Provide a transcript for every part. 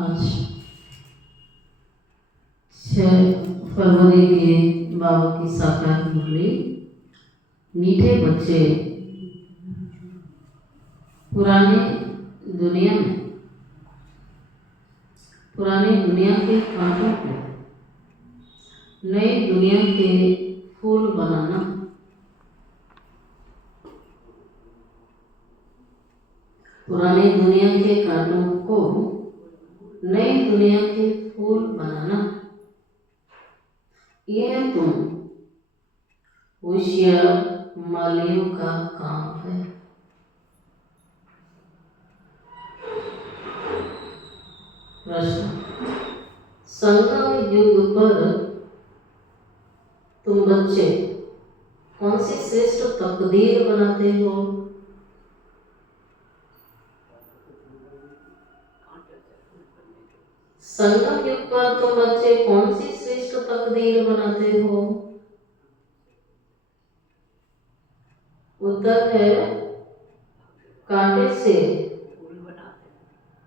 आज 6 फरवरी के बाबा की साकार मुरली। मीठे बच्चे पुरानी दुनिया के कांटों को नई दुनिया के फूल बनाना। पुरानी दुनिया के कांटों को नई दुनिया के फूल बनाना, यह तुम होशियार मालियों का काम है। प्रश्न: संगम युग पर तुम बच्चे कौन सी श्रेष्ठ तकदीर बनाते हो? संगम युग पर तुम बच्चे कौन सी श्रेष्ठ तकदीर बनाते हो? उत्तर है कांटे से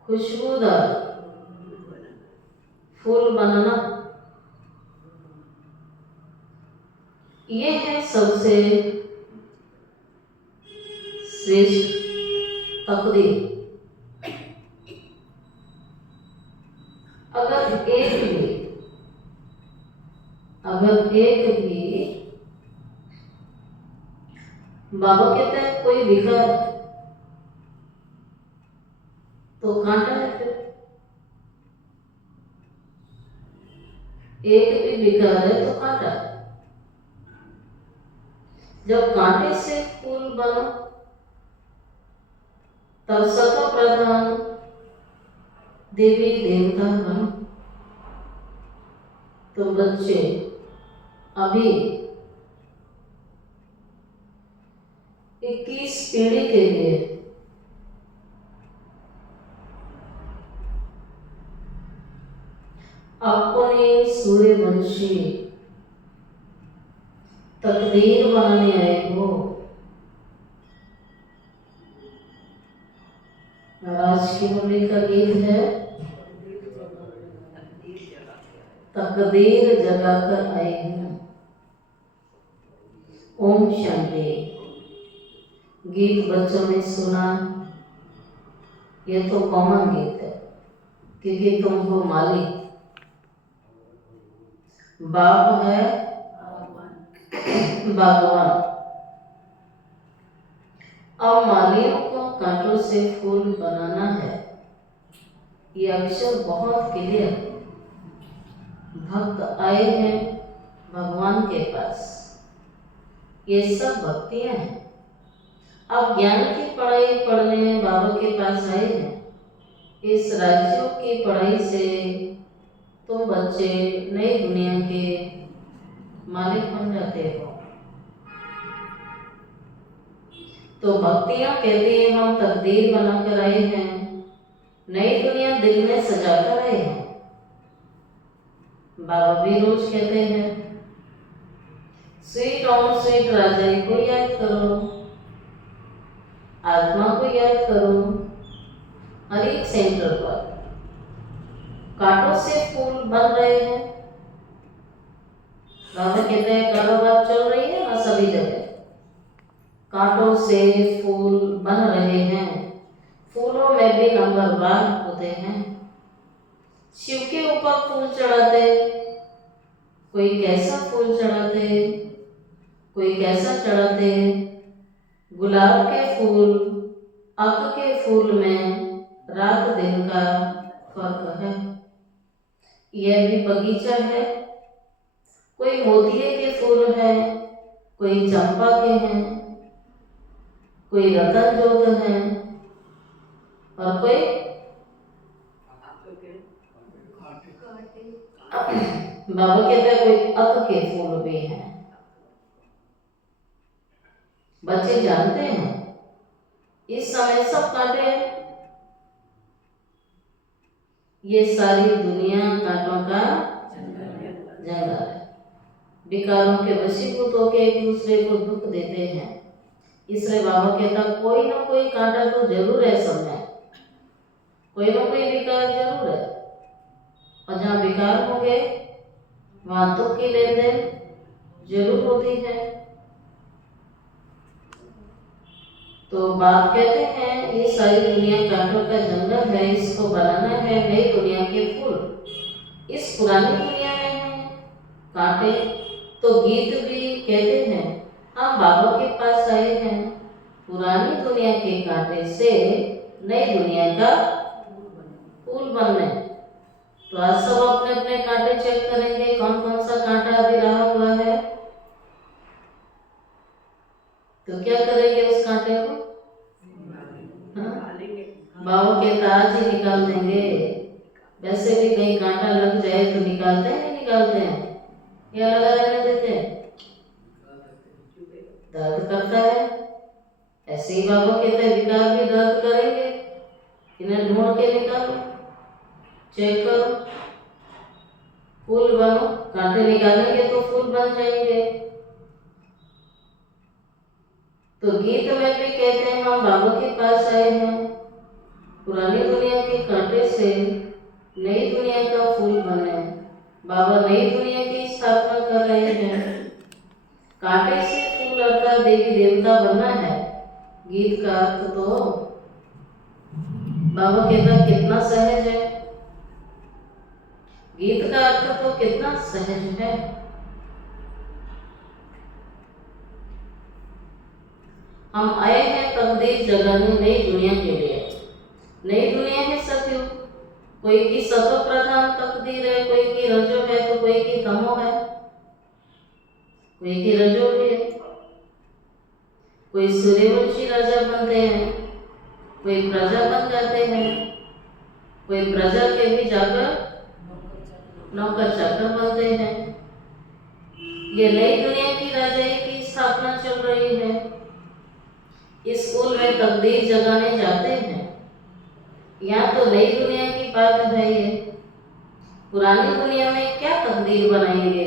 खुशबूदार फूल बनाना। यह है सबसे श्रेष्ठ तकदीर। अगर एक भी बाबा कहते हैं कोई विकार तो कांटा है। फिर एक भी विकार है तो कांटा। जब कांटे से फूल बनो तब सतो प्रधान देवी देवता बनो। तो बच्चे अभी 21 पीढ़ी के लिए अपनी सूर्यवंशी तकदीर बनाने आए हो। आज की मुरली का गीत है तकदीर जगाकर आए हैं। ओम शांति। गीत बच्चों ने सुना, ये तो कॉमन गीत है क्योंकि तुम हो मालिक, बाप है भगवान। अब मालियों को कांटों से फूल बनाना है। ये अक्षर बहुत क्लियर। भक्त आए हैं भगवान के पास, ये सब भक्तियां हैं। अब ज्ञान की पढ़ाई पढ़ने बाबा के पास आए हैं। इस राज्यों की पढ़ाई से तुम बच्चे नई दुनिया के मालिक बन जाते हो। तो भक्तियां कहती हैं हम तकदीर बनाकर आए हैं, नई दुनिया दिल में सजाकर आए हैं। बाबा भी रोज कहते हैं स्वीट ऑन स्वीट राजाई को याद करो, आत्मा को याद करो। हर एक सेंटर पर कांटों से फूल बन रहे हैं। बाबा कहते हैं कारोबार चल रही है ना, सभी जगह कांटों से फूल बन रहे हैं। फूलों में भी नंबरवार होते हैं। शिव के ऊपर फूल चढ़ाते, कोई कैसा फूल चढ़ाते, कोई कैसा चढ़ाते। गुलाब के फूल, अक के फूल में रात दिन का फर्क है। यह भी बगीचा है। कोई मोतिये के फूल है, कोई चंपा के हैं, कोई रतन जोत है और कोई बाबा कहते हैं कोई अक के फूल भी हैं। बच्चे जानते हैं इस समय सब कांटे हैं। ये सारी दुनिया कांटों का जंगल है। विकारों के वशीभूत होकर एक दूसरे को दुख देते हैं। इसलिए बाबा कहता कोई ना कोई कांटा तो जरूर है सब में, कोई ना कोई विकार जरूर है। और जहाँ विकार होंगे वहाँ दुख की लेन देन जरूर होती है। तो बाप कहते हैं ये सारी दुनिया कांटों का जंगल है, इसको बनाना है नई दुनिया के फूल। इस पुरानी दुनिया में है कांटे। तो गीत भी कहते हैं हम बाबा के पास आए हैं पुरानी दुनिया के कांटे से नई दुनिया का फूल बनने। तो आज सब अपने अपने कांटे चेक करेंगे कौन कौन सा कांटा अभी रहा हुआ है। तो क्या करेंगे उस कांटे को? बाबा कहता आज ही निकाल देंगे। वैसे भी कहीं कांटा लग जाए तो निकालते हैं नहीं निकालते हैं या लगा रहने देते हैं? दर्द करता है। ऐसे ही बाबा कहते हैं विकार भी दर्द करेंगे, इन्हें ढूंढ के निकालो, चेक करो, फूल बनो। कांटे निकालेंगे तो फूल बन जाएंगे। तो गीत में भी कहते हैं हम बाबा के पास आए हैं पुरानी दुनिया के कांटे से नई दुनिया का फूल बने। बाबा नई दुनिया की स्थापना कर रहे हैं। कांटे से फूल अर्थात देवी देवता बनना है। गीत का अर्थ तो बाबा कहता कितना सहज है। गीत का अर्थ तो कितना सहज है। हम आए हैं तकदीर जगाने नई दुनिया के लिए। नई दुनिया है सतयुग। कोई की सतो प्रधान तकदीर है, कोई की रजो है तो कोई की तमो है, कोई की रजो भी है। कोई सूर्यवंशी राजा बनते हैं, कोई प्रजा बन जाते हैं, कोई प्रजा के भी जाकर नौकर चाकर बनते हैं। ये नई दुनिया की राजाई की स्थापना चल रही है। इस स्कूल में तकदीर जगाने जाते हैं। यहाँ तो नई दुनिया की बात है। ये पुरानी दुनिया में क्या तकदीर बनाएंगे?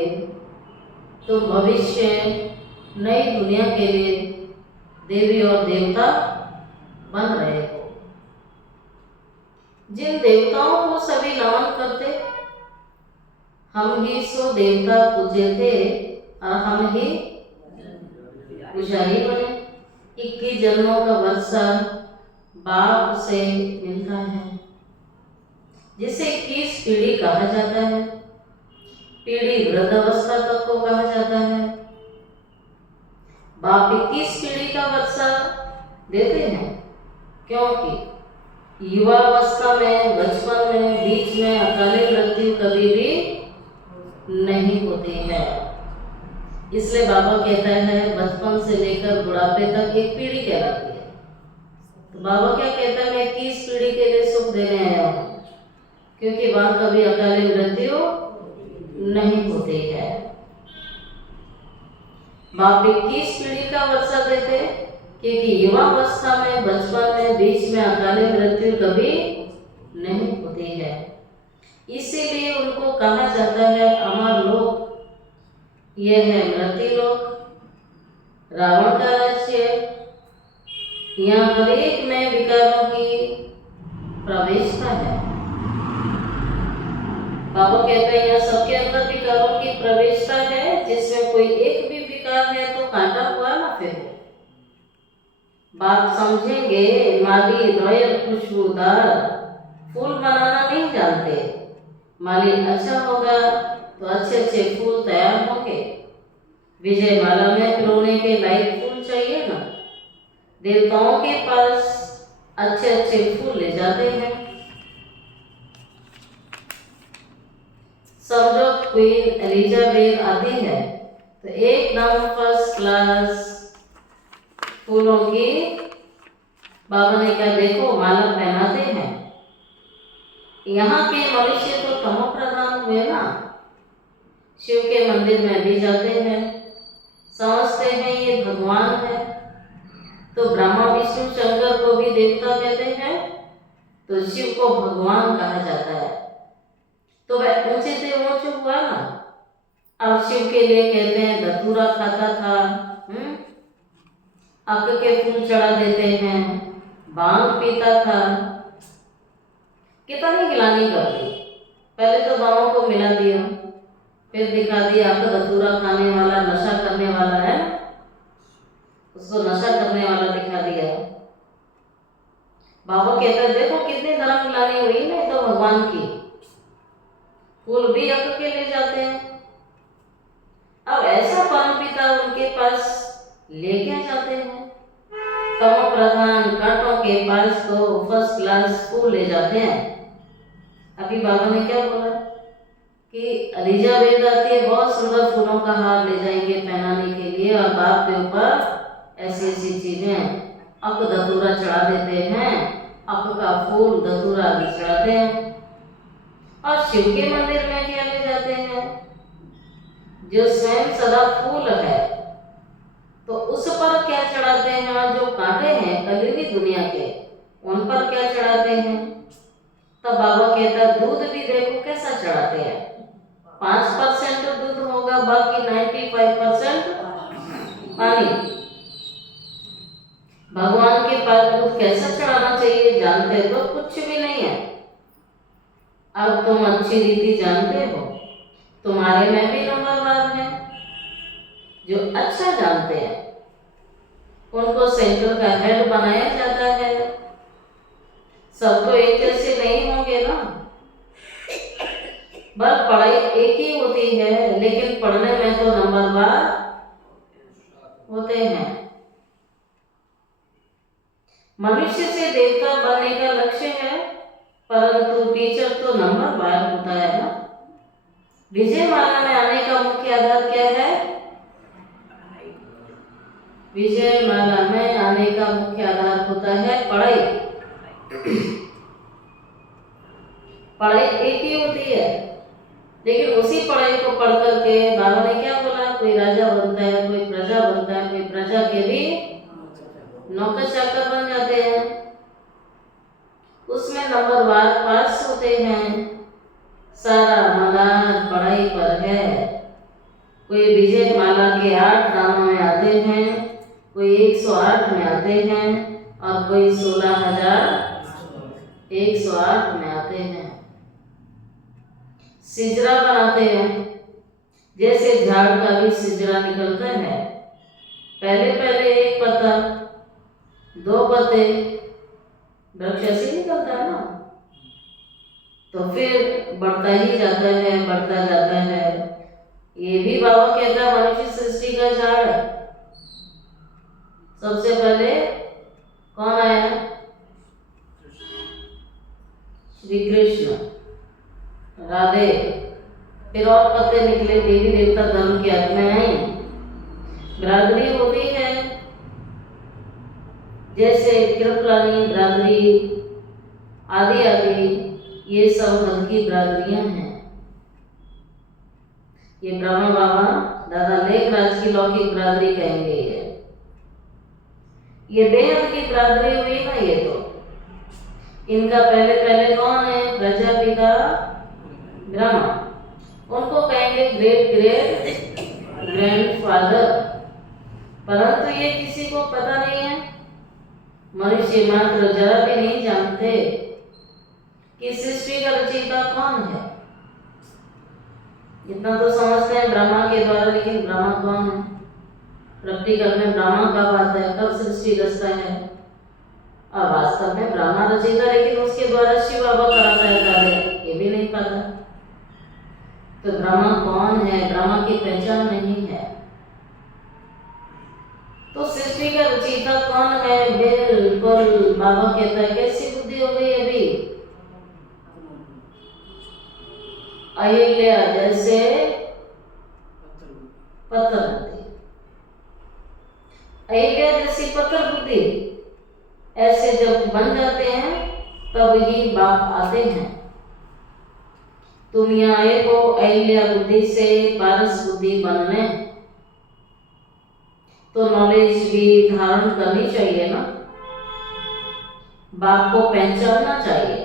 तो भविष्य नई दुनिया के लिए देवी और देवता बन रहे हो। जिन देवताओं को सभी नमन करते, हम ही सो देवता पूजे थे और हम ही पुजारी बने। 21 जन्मों का वर्षा बाप से मिलता है, जिसे 21 पीढ़ी कहा जाता है। पीढ़ी वृद्धावस्था तक को कहा जाता है। बाप 21 पीढ़ी का वर्षा देते हैं क्योंकि युवावस्था में, बचपन में, बीच में अकाली मृत्यु कभी भी नहीं होती है। इसलिए बाबा कहता है बचपन से लेकर बुढ़ापे तक एक पीढ़ी कहलाती है। तो बाबा क्या कहता है मैं 21 पीढ़ी के लिए सुख देने आया हूँ, क्योंकि वहां कभी अकाली मृत्यु नहीं होती है। बाप 21 पीढ़ी का वर्षा देते क्योंकि युवावस्था में, बचपन में, बीच में अकाली मृत्यु कभी नहीं होती है। इसीलिए उनको कहा जाता है अमर लोक। यह है मृत्यु लोक, रावण का राज्य। यहाँ हर एक में विकारों की प्रवेशता है। बाबा कहते हैं यहाँ सबके अंदर विकारों की प्रवेशता है। जिसमें कोई एक भी विकार है तो कांटा हुआ ना। फिर बात समझेंगे। माली रॉयल खुशबूदार फूल बनाना नहीं जानते। माली अच्छा होगा तो अच्छे अच्छे फूल तैयार होंगे। विजय माला में पिरोने के लायक फूल चाहिए ना। देवताओं के पास अच्छे अच्छे फूल ले जाते हैं। समझो क्वीन एलिजाबेथ आती है तो एकदम फर्स्ट क्लास फूलों की बाबा ने क्या देखो माला पहनाते हैं। यहाँ के मनुष्य तो तमो प्रधान हुए ना। शिव के मंदिर में भी जाते हैं, समझते हैं ये भगवान है। तो ब्रह्मा विष्णु शंकर को भी देवता कहते हैं, तो शिव को भगवान कहा जाता है। तो वह ऊंचे से ऊंचे हुआ ना। अब शिव के लिए कहते हैं धतूरा खाता था। अक के फूल चढ़ा देते हैं। भांग पीता था। कितनी गिलानी कर दी। पहले तो बाबा को मिला दिया, फिर दिखा दिया अक धतूरा खाने वाला, नशा करने वाला है, उसको नशा करने वाला दिखा दिया। बाबा कहता है देखो कितनी धर्म गिलानी हुई ना, तो भगवान की। फूल भी अक के ले जाते हैं। अब ऐसा परमपिता उनके पास ले क्या जाते हैं? तमो प्रधान कांटों के पास तो फर्स्ट क्लास फूल ले जाते हैं। अभी बाबा ने क्या बोला कि एलिजाबेथ आती है, बहुत सुंदर फूलों का हार ले जाएंगे पहनाने के लिए, और बाप के ऊपर ऐसी ऐसी चीजें अक धतूरा चढ़ा देते हैं, अक का फूल धतूरा भी चढ़ाते हैं। और शिव के मंदिर में क्या ले जाते हैं? जो स्वयं सदा फूल है, तो उस पर क्या चढ़ाते हैं? जो कांटे हैं कलयुगी दुनिया के, उन पर क्या चढ़ाते हैं? तब बाबा कहता दूध भी देखो कैसा चढ़ाते हैं। 5% दूध होगा, बाकी 95% पानी। भगवान के पास दूध कैसा चढ़ाना चाहिए जानते तो कुछ भी नहीं है। अब तुम अच्छी रीति जानते हो, तुम्हारे में भी नंबरवार है। जो अच्छा जानते हैं उनको सेंटर का हेड बनाया जाता है। सब तो एक जैसे नहीं होंगे ना। बस पढ़ाई एक ही होती है, लेकिन पढ़ने में तो नंबरवार होते हैं। मनुष्य से देवता बनने का लक्ष्य है, परंतु टीचर तो नंबरवार होता है ना। विजयमाला में आने का मुख्य आधार क्या है? विजयमाला में आने का मुख्य आधार होता है पढ़ाई। पढ़ाई एक ही होती है, लेकिन उसी पढ़ाई को पढ़ करके बाबा ने क्या बोला? कोई राजा बनता है, कोई प्रजा बनता है, कोई प्रजा के भी नौकर चाकर बन जाते हैं। उसमें नंबरवार पास होते हैं। सारा मदार पढ़ाई पर है। कोई विजयमाला के 8 दानों में आते हैं, कोई 108 में आते हैं, और कोई 16,108 में आते हैं। सिजरा बनाते हैं, जैसे झाड़ का भी सिजरा निकलता है। पहले पहले एक पत्ता, 2 पत्ते, वृक्ष ऐसे निकलता है ना, तो फिर बढ़ता ही जाता है, बढ़ता जाता है। ये भी बाबा कहता है मनुष्य सृष्टि का झाड़ है। सबसे पहले कौन आया? श्री कृष्ण, राधे, फिर और पत्ते निकले, देवी देवता धर्म की आत्माएं आई। बिरादरी होती है, जैसे कृपलानी बिरादरी आदि आदि, ये सब धर्म की बिरादरियां हैं। ये ब्रह्मा बाबा दादा लेखराज की लौकिक बिरादरी कहेंगे। ये बेहद की बिरादरी हुई ना। ये तो इनका पहले पहले कौन है? प्रजापिता ब्रह्मा, उनको कहेंगे ग्रेट ग्रेट ग्रैंडफादर। परंतु ये किसी को पता नहीं है। मनुष्य मात्र जरा भी नहीं जानते कि सृष्टि का रचयिता कौन है। इतना तो समझते हैं ब्रह्मा के द्वारा, लेकिन ब्रह्मा कौन है? प्रैक्टिकल में ब्रह्मा कब आता है, कब सृष्टि रचता है? और वास्तव में ब्रह्मा रचयिता, लेकिन उसके द्वारा शिव बाबा कराता है कार्य, ये भी नहीं पता। तो ब्रह्मा कौन है? ब्रह्मा की पहचान नहीं है। तो सृष्टि का रचयिता कौन है? बिल्कुल बाबा कहता है कैसी बुद्धि हो गई अभी? अहिल्या जैसे पत्थर बुद्धि, अहिल्या जैसी पत्थर बुद्धि, ऐसे जब बन जाते हैं तब ही बाप आते हैं। तुम यहाँ आए हो अहिल्या बुद्धि से पारस बुद्धि बनने, तो नॉलेज भी धारण करनी चाहिए ना। बाप को पहचानना चाहिए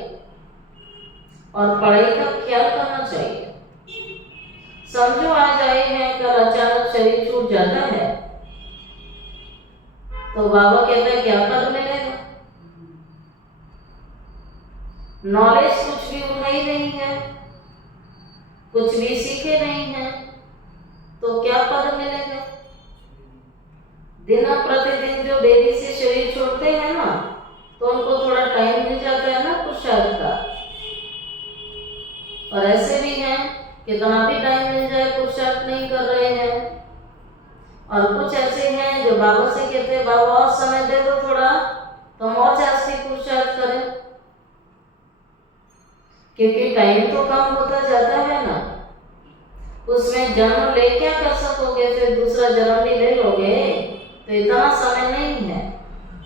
और पढ़ाई का ख्याल करना चाहिए। समझो आज आए हैं, कल अचानक शरीर छूट जाता है, तो बाबा कहता है क्या पद मिलेगा? नॉलेज कुछ भी उठाई नहीं है, कुछ भी सीखे नहीं है, तो क्या पद मिलेगा? दिन प्रतिदिन जो देरी से शरीर छोड़ते हैं ना, तो उनको थोड़ा टाइम मिल जाता है ना पुरुषार्थ का। और ऐसे भी हैं कितना भी टाइम मिल जाए पुरुषार्थ नहीं कर रहे हैं। और कुछ ऐसे हैं जो बाबा से कहते हैं बाबा और समय दे दो थोड़ा, तो हम और जास्ती पुरुषार्थ करें, क्योंकि टाइम तो कम होता जाता है ना। उसमें जन्म ले क्या कर सकोगे, फिर दूसरा जन्म भी ले लोगे, तो इतना समय नहीं है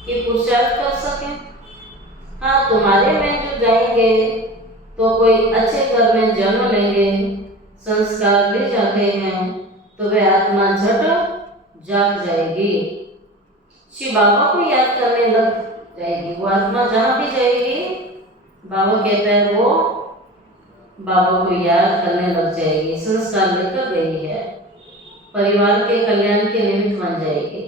कि पुरुषार्थ कर सके। हाँ, तुम्हारे में जो जाएंगे तो कोई अच्छे घर में जन्म लेंगे, संस्कार भी जाते हैं, तो वे आत्मा झट जाग जाएगी, शिव बाबा को याद करने लग जाएगी। वो आत्मा जहाँ भी जाएगी, बाबा कहता है वो बाबा को याद करने लग जाएगी, संस्कार लेकर गई है, परिवार के कल्याण के निमित्त बन जाएगी।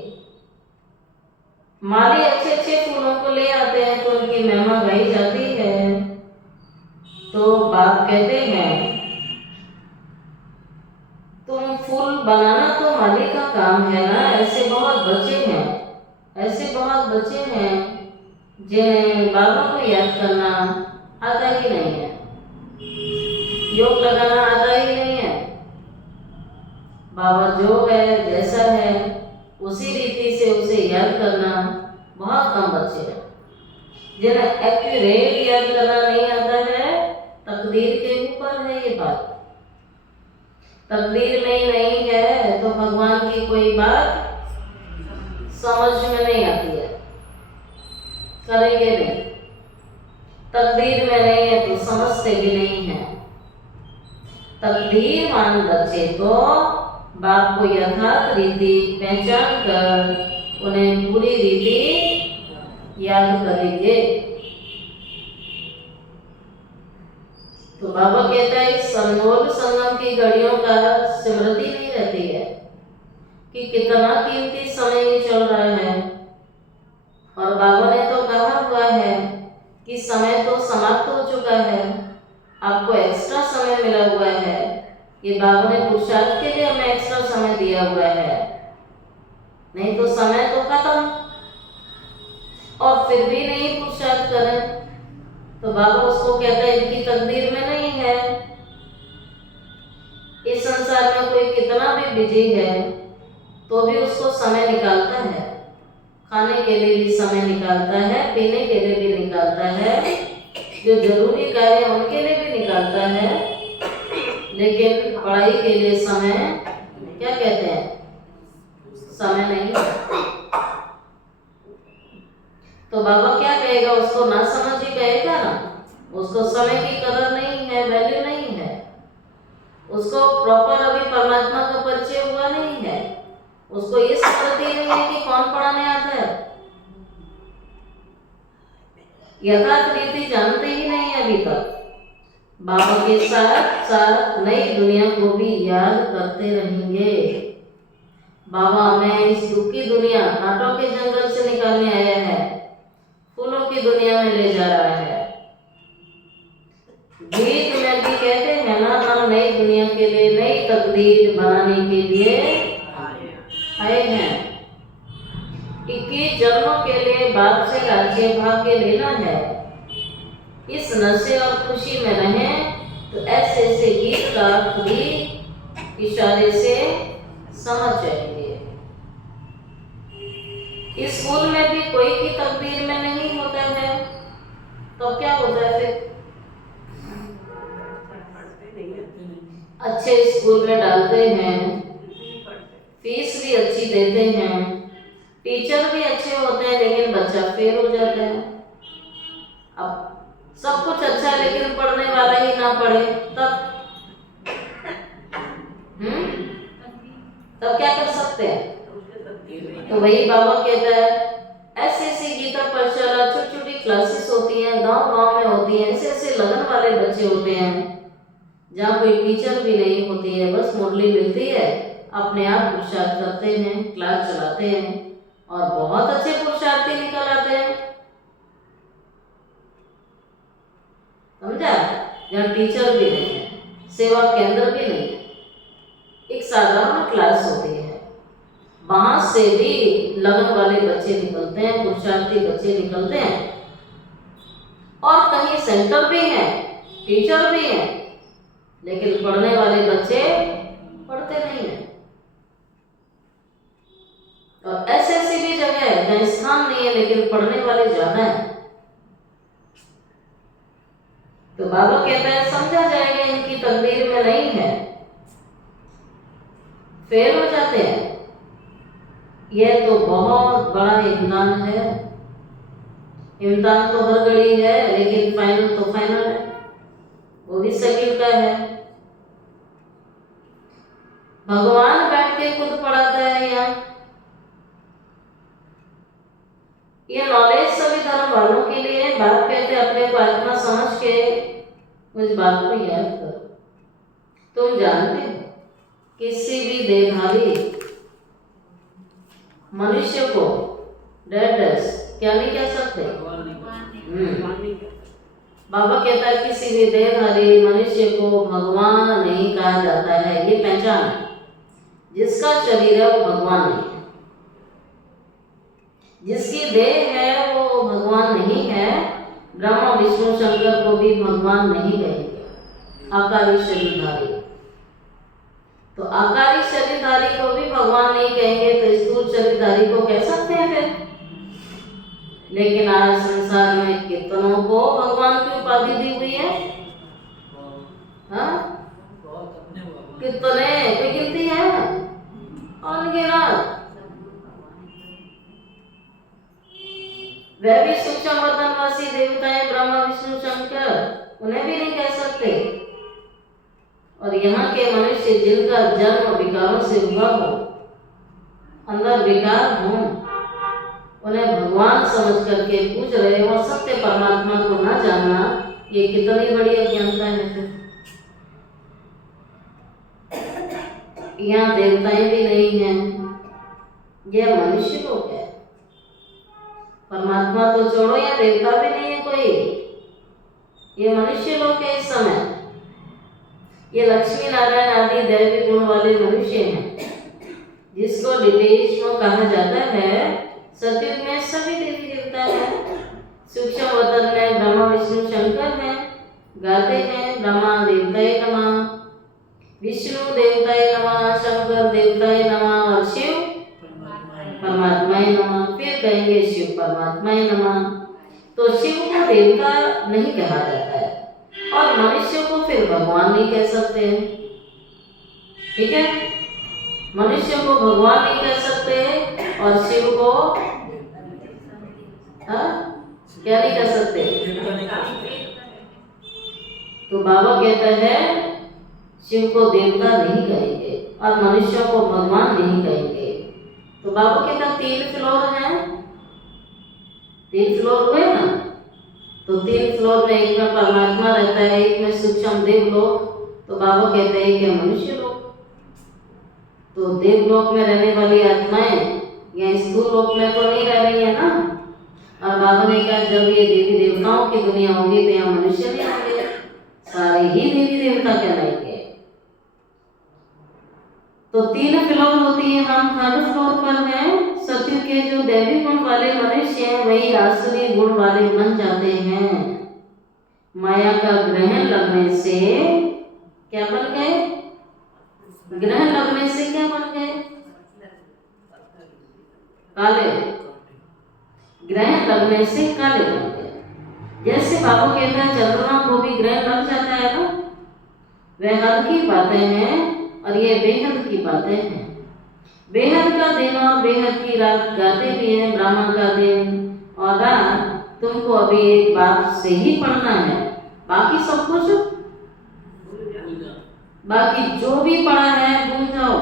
माली अच्छे अच्छे फूलों को ले आते हैं तो उनकी महिमा गाई जाती है। तो बाप कहते हैं तुम फूल बनाना तो माली का काम है ना। ऐसे बहुत बच्चे हैं, ऐसे बहुत बच्चे हैं जिन्हें बाबा को याद करना आता ही नहीं है, योग लगाना आता ही नहीं है। बाबा जो है जैसा है उसी रीति से उसे याद करना बहुत कम बच्चे हैं। जिन्हें एक्यूरेट याद करना नहीं आता है, तकदीर के ऊपर है ये बात। तकदीर में ही नहीं है तो भगवान की कोई बात समझ में नहीं आती है, करेंगे नहीं। तकदीर में नहीं है तो समझते भी नहीं है। तकदीरवान बच्चे तो बाप को यथार्थ रीति पहचान कर उन्हें पूरी रीति याद करेंगे। तो बाबा कहता है इस संयोग संगम की घड़ियों का स्मृति नहीं रहती है कि कितना कीमती समय ये चल रहा है। और बाबा ने तो कहा हुआ है कि समय तो समाप्त हो चुका है, आपको एक्स्ट्रा समय मिला हुआ है। ये बाबा ने पुरुषार्थ के लिए हमें एक्स्ट्रा समय दिया हुआ है, नहीं तो समय तो खत्म। और फिर भी नहीं पुरुषार्थ करें तो बाबा उसको कहता है इनकी तकदीर में नहीं है। इस संसार में कोई कितना भी बिजी है तो भी उसको समय निकालता है, खाने के लिए भी समय निकालता है, पीने के लिए भी निकालता है, जो जरूरी कार्य है उनके लिए भी निकालता है, लेकिन पढ़ाई के लिए समय क्या कहते हैं, समय नहीं है। तो बाबा क्या कहेगा, उसको ना समझ ही कहेगा ना। उसको समय की कदर नहीं है, वैल्यू नहीं है, उसको प्रॉपर अभी परमात्मा का परिचय हुआ नहीं है, उसको ये स्मृति नहीं है कि कौन पढ़ाने आता है, यथार्थ रीति जानते ही नहीं है अभी तक। बाबा के साथ साथ नई दुनिया को भी याद करते रहेंगे। बाबा हमें इस दुख की दुनिया, कांटों के जंगल से निकालने आया है, फूलों की दुनिया में ले जा रहा है। गीत में भी कहते हैं ना, हम नई दुनिया के लिए, नई तकदीर बनाने के लिए आए हैं। 21 जन्मों के लिए बाप से राज्य भाग्य लेना है। इस नशे और खुशी में रहें तो ऐसे ऐसे गीत का अर्थ भी इशारे से समझ जाएंगे। इस स्कूल में भी कोई की तकदीर में नहीं होता है, तो क्या होता है फिर? अच्छे स्कूल में डालते हैं, फीस भी अच्छी देते हैं, टीचर भी अच्छे होते हैं, लेकिन बच्चा फेल हो जाता है। अब सब कुछ अच्छा है लेकिन पढ़ने वाला ही ना पढ़े तब तब क्या कर सकते हैं? तो वही बाबा कहता है ऐसे ऐसे गीता पाठशाला, छोटी छोटी क्लासेस होती हैं, गांव गांव में होती हैं, ऐसे ऐसे लगन वाले बच्चे होते हैं जहाँ कोई टीचर भी नहीं होती है, बस मुरली मिलती है, अपने आप पुरुषार्थ करते हैं, क्लास चलाते हैं। और बहुत अच्छे पुरुषार्थी निकल आते हैं। समझा? जहाँ टीचर भी नहीं है, सेवा केंद्र भी नहीं है, एक साधारण क्लास होती है, वहां से भी लगन वाले बच्चे निकलते हैं, पुरुषार्थी बच्चे निकलते हैं। और कहीं सेंटर भी है, टीचर भी है, लेकिन पढ़ने वाले बच्चे पढ़ते नहीं है। और ऐसी भी जगह है जहाँ स्थान नहीं है लेकिन पढ़ने वाले ज्यादा है। तो बाबा कहता है समझा जाएगा इनकी तकदीर में नहीं है, फेल हो जाते हैं। यह तो बहुत बड़ा इम्तिहान है। इम्तिहान तो हर घड़ी है, लेकिन फाइनल तो फाइनल है, वो भी शकील का है। भगवान बैठ के खुद पढ़ाता है यहाँ। ये नॉलेज सभी धर्म वालों के लिए है। बाप कहते अपने को आत्मा समझ के उस बात को याद करो। तुम जानते हो किसी भी देहधारी मनुष्य को डेडस क्या नहीं कह सकते। बाबा कहता है किसी भी देहधारी मनुष्य को भगवान नहीं कहा जाता है। ये पहचान है, जिसका शरीर है वो भगवान नहीं है, जिसकी देह है वो भगवान नहीं है। ब्रह्मा विष्णु शंकर को भी भगवान नहीं कहेंगे, आकारी शरीरधारी। तो आकारी शरीरधारी को भी भगवान नहीं कहेंगे, तो स्थूल शरीरधारी को कह सकते हैं फिर। लेकिन आज संसार में कितनों को भगवान की उपाधि दी हुई है, हाँ? कितने, कोई गिनती है? अनगिनत। वह भी सूक्ष्म वतनवासी देवताएं ब्रह्मा विष्णु शंकर, उन्हें भी नहीं कह सकते। और यहाँ के मनुष्य जिनका जन्म विकारों से हुआ हो, अंदर विकार हो, उन्हें भगवान समझ करके पूछ रहे हो, सत्य परमात्मा को ना जानना, ये कितनी बड़ी अज्ञानता है। फिर यहाँ देवताएं भी नहीं हैं, यह मनुष्य लोग है। परमात्मा तो छोड़ो, या देवता भी नहीं है कोई, ये मनुष्य लोग है। इस समय ये लक्ष्मी नारायण आदि दैवी गुण वाले मनुष्य हैं, जिसको डिटेल्स में कहा जाता है। सतयुग में सभी देवी देवता हैं, सूक्ष्म वतन में ब्रह्मा विष्णु शंकर हैं, गाते हैं ब्रह्मा देवताय नमः, विष्णु देवताय नमः, शंकर देवताय नमः और शिव परमात्माय नमः। फिर कहेंगे शिव परमात्माय नमः। तो शिव को देवता नहीं कहा जाता है, और मनुष्य को फिर भगवान नहीं कह सकते हैं। ठीक है, मनुष्य को भगवान नहीं कह सकते और शिव को क्या नहीं कह सकते। तो बाबा कहता है शिव को देवता नहीं कहेंगे और मनुष्य को भगवान नहीं कहेंगे। तो बाबा कहता 3 फ्लोर हैं, 3 फ्लोर हुए ना। तो 3 फ्लोर में एक में परमात्मा रहता है, एक में सूक्ष्म देवलोक। तो बाबा कहते हैं कि मनुष्य लोक। तो देवलोक में रहने वाली आत्माएं या स्थूल लोक में तो नहीं रह रही है ना। और बाबा ने कहा जब ये देवी देवताओं की दुनिया होगी तो यहाँ मनुष्य नहीं होंगे, सारे ही देवी देवता कहलाएंगे। तो 3 फ्लोर होती है, हम 3rd फ्लोर पर हैं। सत्य के जो दैवी गुण वाले मनुष्य हैं वही आसुरी गुण वाले बन जाते हैं। माया का ग्रहण लगने से क्या बन गए? ग्रहण लगने से क्या बन गए? काले। ग्रहण लगने से काले बन गए। जैसे बाबू कहता है चंद्रमा को भी ग्रहण लग जाता है ना। वह हल्की बातें हैं और ये बेहद की बातें हैं। बेहद का दिन और बेहद की रात गाते भी हैं। ब्राह्मण का दिन और रात तुमको अभी एक बात से ही पढ़ना है, बाकी सब कुछ, बाकी जो भी पढ़ा है भूल जाओ।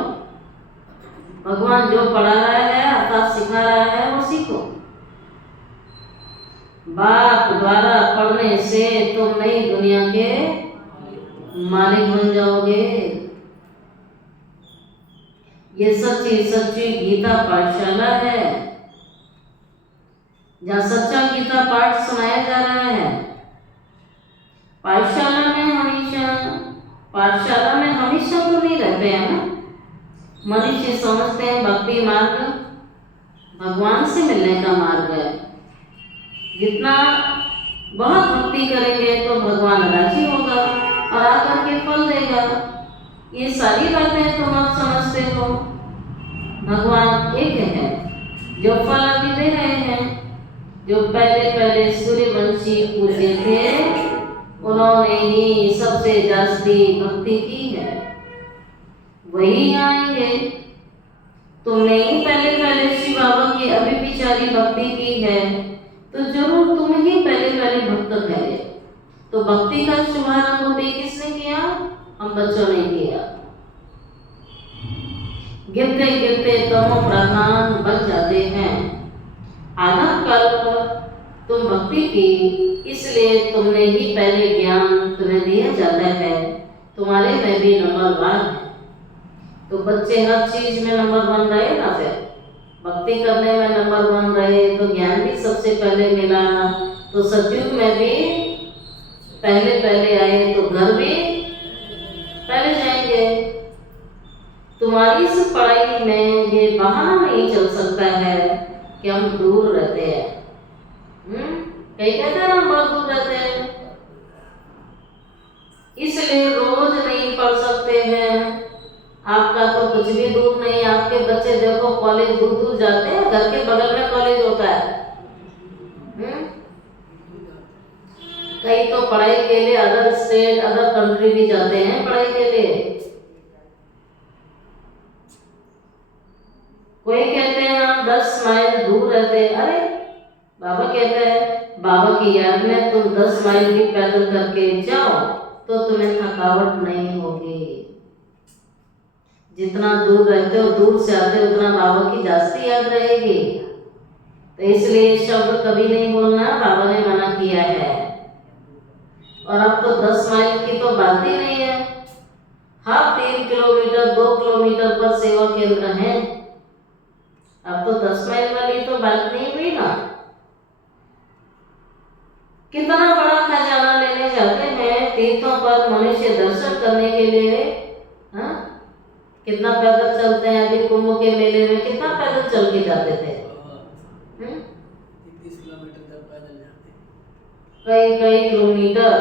भगवान जो पढ़ा रहा है अर्थात सिखा रहा है वो सीखो। बाप द्वारा पढ़ने से तुम नई दुनिया के मालिक बन जाओगे। ये सच्ची सच्ची गीता पाठशाला है। जहाँ सच्चा गीता पाठ सुनाया जा रहा है। पाठशाला में हमेशा तो नहीं रहते हैं ना। मनुष्य समझते हैं भक्ति मार्ग भगवान से मिलने का मार्ग है। जितना बहुत भक्ति करेंगे तो भगवान राजी होगा और आकर के फल देगा। ये सारी बातें तुम अब समझते हो। भगवान एक है जो फल अभी दे रहे हैं। जो पहले सूर्यवंशी पूजे थे उन्होंने ही सबसे जास्ती भक्ति की है, वही आएंगे। तुमने ही पहले शिव बाबा की अभिविचारी भक्ति की है तो जरूर तुम ही पहले भक्त ठहरे। तो भक्ति का शुभारंभ भी किसने किया? हम बच्चों ने किया। गिरते गिरते तमो प्रधान बन जाते हैं। आधा कल्प तुम भक्ति की, इसलिए तुमने ही पहले ज्ञान तुम्हें दिया जाता है। तुम्हारे में भी नंबर 1 है। तो बच्चे हर चीज में नंबर 1 रहे ना। फिर भक्ति करने में नंबर 1 रहे तो ज्ञान भी सबसे पहले मिला। तो सतयुग में भी पहले आए तो घर भी पहले जाएंगे। तुम्हारी इस पढ़ाई में ये बहाना नहीं चल सकता है कि हम दूर रहते हैं। कई कहते हैं हम बहुत दूर रहते हैं, इसलिए रोज नहीं पढ़ सकते हैं। आपका तो कुछ भी दूर नहीं। आपके बच्चे देखो कॉलेज दूर दूर जाते हैं, घर के बगल में कॉलेज होता है। कई तो पढ़ाई के लिए अदर स्टेट अदर कंट्री भी जाते हैं पढ़ाई के लिए। कोई कहते हैं हम 10 माइल दूर रहते हैं। अरे बाबा कहते हैं बाबा की याद में तुम 10 माइल भी पैदल करके जाओ तो तुम्हें थकावट नहीं होगी। जितना दूर रहते हो, दूर से आते हो, उतना बाबा की जास्ती याद रहेगी। तो इसलिए शब्द कभी नहीं बोलना, बाबा ने मना किया है। और अब तो 10 माइल की तो बात ही नहीं है। हाँ 3 किलोमीटर 2 किलोमीटर पर सेवा केंद्र है। अब तो 10 माइल वाली तो बात नहीं हुई ना। कितना बड़ा खजाना लेने जाते हैं तीर्थों पर मनुष्य दर्शन करने के लिए। हाँ कितना पैदल चलते हैं। अभी कुंभ के मेले में कितना पैदल चल के जाते थे। 30 किलोमीटर तक पैदल जाते, कई किलोमीटर।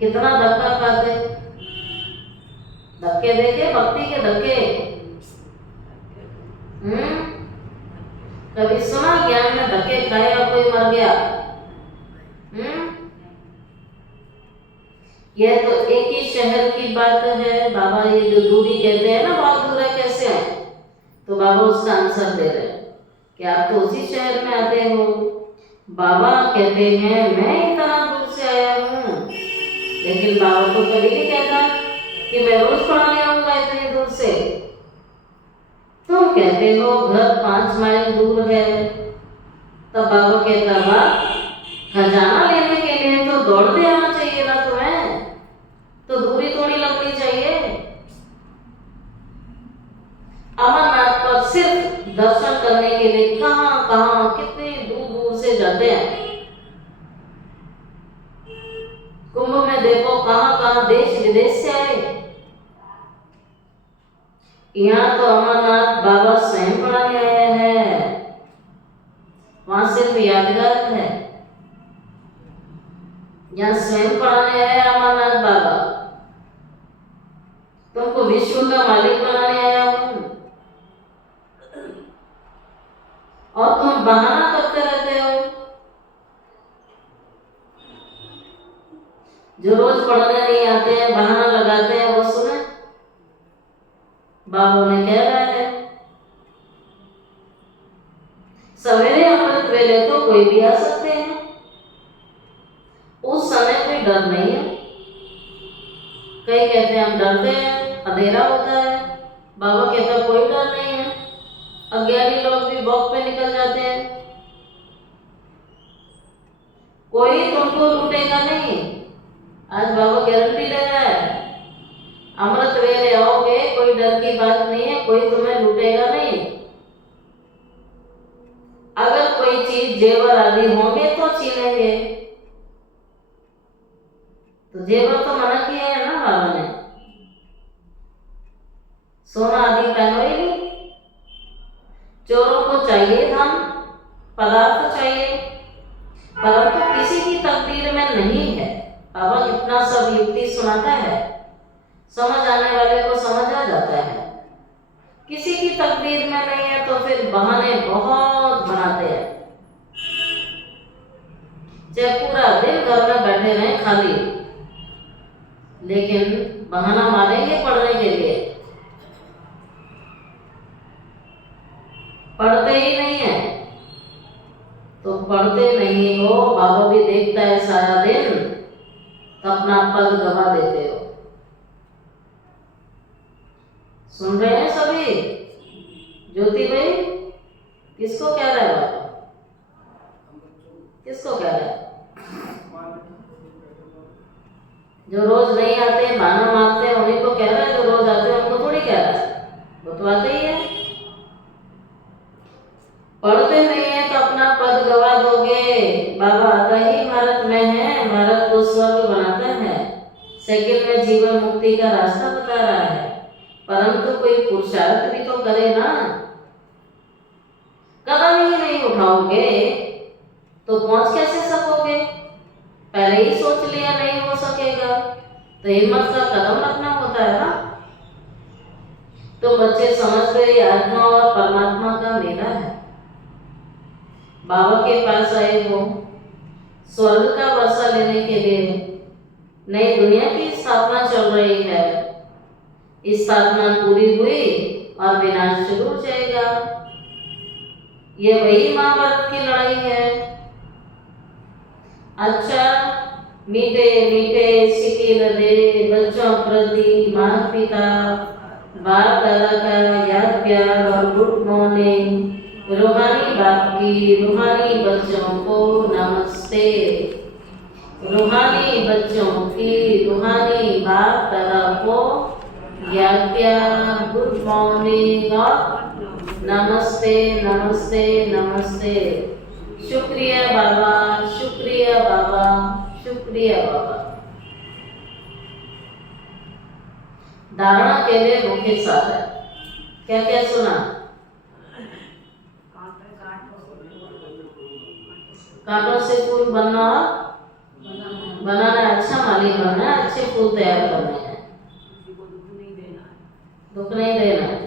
कितना धक्का खाते। धक्के देखे, भक्ति के धक्के। कभी सुना ज्ञान में धक्के खाए और कोई मर गया? यह तो एक ही शहर की बात है। बाबा ये जो दूरी कहते हैं ना, बहुत दूर है, कैसे है? तो बाबा उसका आंसर दे रहे हैं कि आप तो उसी शहर में आते हो। बाबा कहते हैं मैं इतना दूर से आया हूँ, लेकिन बाबा तो कभी नहीं कहता कि मैं रोज पढ़ाने आऊंगा इतनी दूर से। तुम कहते हो घर 5 माइल दूर है, तब बाबा कहता वाह, खजाना लेने के लिए तो दौड़ते आना चाहिए ना तुम्हें, तो दूरी थोड़ी लगनी चाहिए। अमरनाथ पर सिर्फ दर्शन करने के लिए कहां कितने दूर दूर से जाते हैं। कुंभ में देखो कहां देश विदेश से आए। यहाँ तो अमरनाथ बाबा स्वयं पढ़ाने आया है, वहां सिर्फ यादगार है। यहाँ स्वयं पढ़ाने आया अमरनाथ बाबा। तुमको विश्व का मालिक बनाने आया हूं और तुम बहाना करते रहते हो। जो रोज पढ़ने नहीं आते हैं, बहाना लगाते हैं, वो सुने बाबू ने कह रहा है। सवेरे अमृत वेले तो कोई भी आ सकते हैं, उस समय कोई डर नहीं है। कई कहते हैं हम डरते हैं, अंधेरा होता है। बाबा कहता कोई डर नहीं है, अज्ञानी लोग भी वॉक पे निकल जाते हैं, कोई तुमको लूटेगा नहीं। आज बाबा गारंटी ले रहा है, अमृत वेले आओगे, कोई डर की बात नहीं है, कोई तुम्हें लूटेगा नहीं। अगर कोई चीज जेवर आदि होंगे तो छीनेंगे। तो जेवर तो मना किया है ना बाबा ने, सोना आदि पहनो ही नहीं। चोरों को चाहिए धन पदार्थ चाहिए, परंतु किसी की तकदीर में नहीं है। बाबा कितना सब युक्ति सुनाता है, समझ आने वाले को समझ आ जाता है। किसी की तकदीर में नहीं है तो फिर बहाने बहुत बनाते हैं। चाहे पूरा दिन घर में बैठे रहें खाली, लेकिन बहाना मारेंगे पढ़ने के लिए, पढ़ते ही नहीं है। तो पढ़ते नहीं हो, बाबा भी देखता है सारा दिन, तो अपना पद गवा देते हो। सुन रहे हैं सभी? ज्योति भाई किसको कह रहा है बाबा? किसको कह रहा है? जो रोज नहीं आते बहाना मारते हैं उन्हीं को कह रहा है, जो रोज आते हैं उनको थोड़ी कह रहा है, वो तो आते ही है। पढ़ते नहीं है तो अपना पद गवा दोगे। बाबा आता ही भारत में है, भारत को स्वर्ग बनाता है, सेकंड में जीवन मुक्ति का रास्ता बता रहा है, परंतु कोई पुरुषार्थ भी तो करे ना। कदम ही नहीं उठाओगे तो पहुंच कैसे सकोगे? पहले ही सोच लिया नहीं हो सकेगा तो हिम्मत का कदम रखना होता है ना। तो बच्चे समझ गए आत्मा और परमात्मा का मेला है। बाबा के पास आए हो स्वर्ग का वर्षा लेने के लिए। नई दुनिया की स्थापना चल रही है, स्थापना पूरी हुई और विनाश शुरू हो जाएगा। ये वही महाभारत की लड़ाई है। अच्छा, मीठे मीठे सिकिल दे बच्चों प्रति माता पिता बाप दादा का याद प्यार और गुड मॉर्निंग। रूहानी बाप की रूहानी बच्चों को नमस्ते। रूहानी बच्चों की रूहानी बाप दादा को याद प्यार, गुड मॉर्निंग और नमस्ते नमस्ते नमस्ते। शुक्रिया बाबा, शुक्रिया बाबा, शुक्रिया बाबा। धारणा के लिए मुख्य साधन क्या क्या सुना? कांटों से फूल बनाना है, अच्छा माली बनना है, अच्छे फूल तैयार करने हैं, दुख नहीं देना है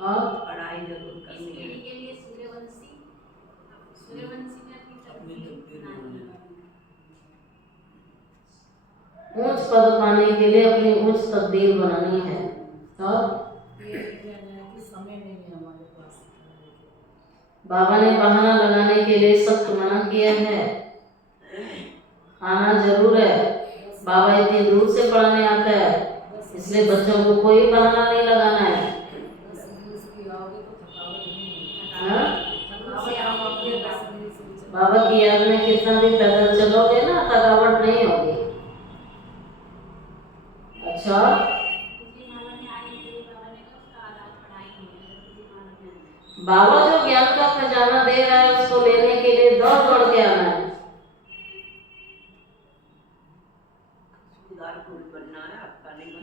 और पढ़ाई जरूर करनी है। के लिए सूर्यवंशी में अपनी तकदीर ऊंच पद पाने के लिए अपनी ऊंच तकदीर बनानी है। और समय नहीं है हमारे पास। बाबा ने बहाना लगाने के लिए सख्त मना किया है। आना जरूर है, बाबा इतनी दूर से पढ़ाने आता है, इसलिए बच्चों को कोई बहाना नहीं लगाना है। हाँ? बाबा की याद में कितना भी पैदल चलोगे ना, थकावट नहीं होगी। अच्छा, बाबा जो ज्ञान का खजाना दे रहा है उसको लेने के लिए दौड़ दौड़ के आना है।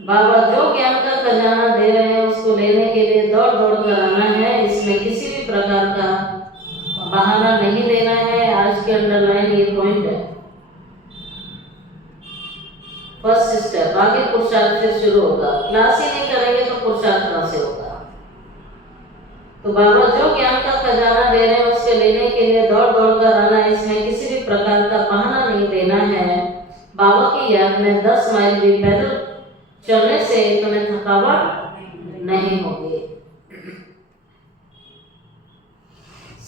बाबा जो ज्ञान का खजाना दे रहे हैं उसको लेने के लिए दौड़ दौड़ कर आना है। इसमें किसी भी प्रकार का बहाना नहीं देना है। आज के अंडरलाइन ये पॉइंट है। फर्स्ट स्टेप, आगे पुरुषार्थ से शुरू होगा। क्लास ही नहीं करेंगे तो पुरुषार्थ कहाँ से होगा? तो बाबा जो ज्ञान का खजाना दे रहे हैं उसके लेने के लिए दौड़ दौड़ कर आना है। इसमें किसी भी प्रकार का बहाना नहीं देना है। बाबा की याद में 10 माइल भी पैदल चलने से तुम्हें थकावट नहीं होगी।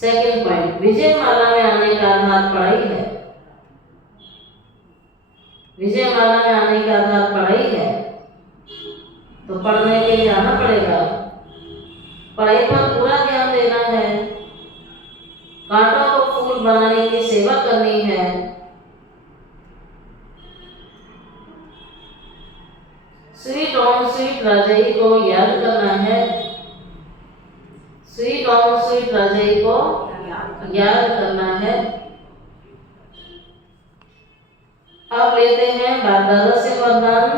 सेकंड पॉइंट, विजय माला में आने का आधार पढ़ाई है। विजय माला में आने का आधार पढ़ाई है, तो पढ़ने के लिए आना पड़ेगा। पढ़ाई पर पूरा ध्यान देना है। कांटों को फूल बनाने की सेवा करनी है। स्वीट ऑन स्वीट राजाई को याद करना है। स्वीट ऑन स्वीट रजाई को याद करना है। अब लेते हैं बाप दादा से वरदान।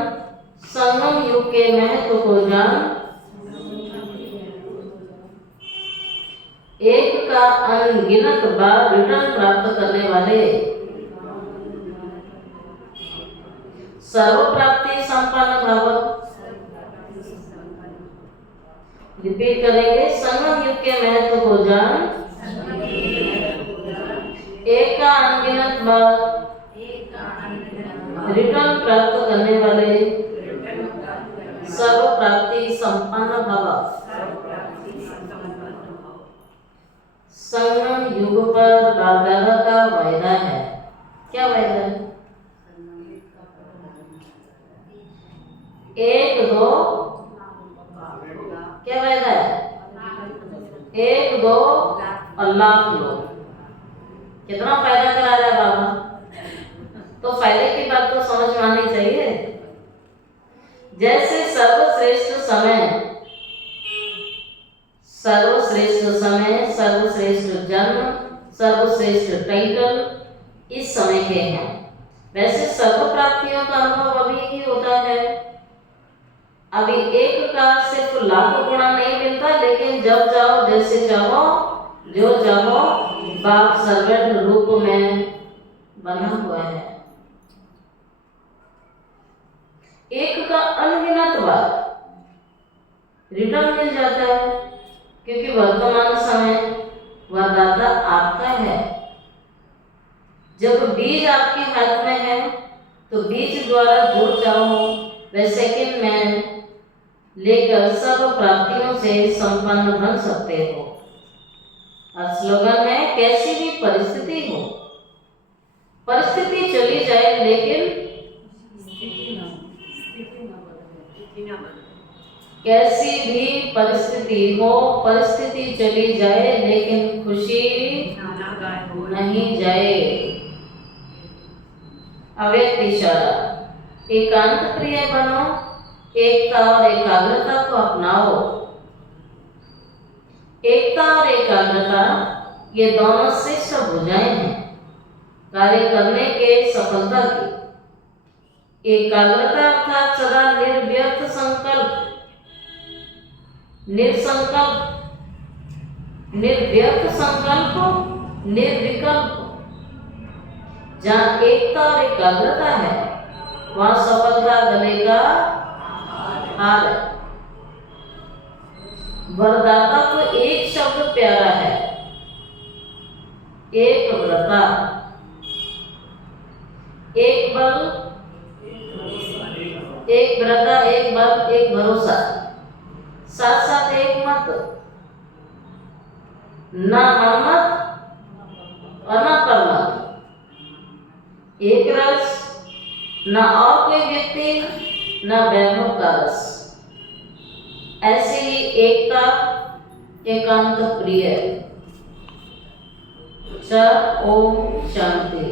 संगम युग के महत्व को जान, एक का अनगिनत बार रिटर्न प्राप्त करने वाले, सर्व प्राप्ति संपन्न भव। रिपीट करेंगे। संगम युग के महत्व को जान, एक का अनगिनत बार रिटर्न प्राप्त करने वाले, सर्व प्राप्ति संपन्न भव। संगम युग पर बाप दादा का वायदा है। क्या वायदा है? 1 2 क्या वायदा है? 1 2 और लाख लोग। कितना फायदा करा रहा है बाबा? तो फायदे की बात तो समझ में आनी चाहिए। जैसे सर्वश्रेष्ठ समय, सर्वश्रेष्ठ जन्म, सर्वश्रेष्ठ टाइटल इस समय के हैं, वैसे सर्व प्राप्तियों का अनुभव अभी ही होता है। अभी एक का सिर्फ लाखों गुणा नहीं मिलता, लेकिन जब चाहो जैसे चाहो जो चाहो बाप सर्वेंट रूप में बना हुआ है। एक का अनगिनत बार रिटर्न मिल जाता है, क्योंकि वर्तमान समय वरदाता आपका है। जब बीज आपके हाथ में है तो बीज द्वारा जो चाहो वह सेकंड में लेकर सर्व प्राप्तियों से संपन्न बन सकते हो। और स्लोगन है, कैसी भी परिस्थिति हो, परिस्थिति चली जाए लेकिन कैसी भी परिस्थिति हो, परिस्थिति चली जाए लेकिन खुशी नहीं जाए। अव्यक्त इशारा। एकांत प्रिय बनो, एकता और एकाग्रता को अपनाओ। एकता और एकाग्रता ये दोनों श्रेष्ठ भुजाएं हैं कार्य करने के सफलता की। एकाग्रता अर्थात सदा निर्व्यर्थ संकल्प, निर्व्यर्थ संकल्प, निर्विकल्प। जहाँ एकता और एकाग्रता है वहाँ सफलता गले का हार है। वरदाता को एक शब्द प्यारा है, एक व्रता, एक बल, एक व्रता, एक बल, एक भरोसा, साथ साथ एक मत, ना मत और ना परमत, एक रस, ना और कोई व्यक्ति, ना वैभव का रस। ऐसे ही एकता, एकांत प्रिय। ओम शांति।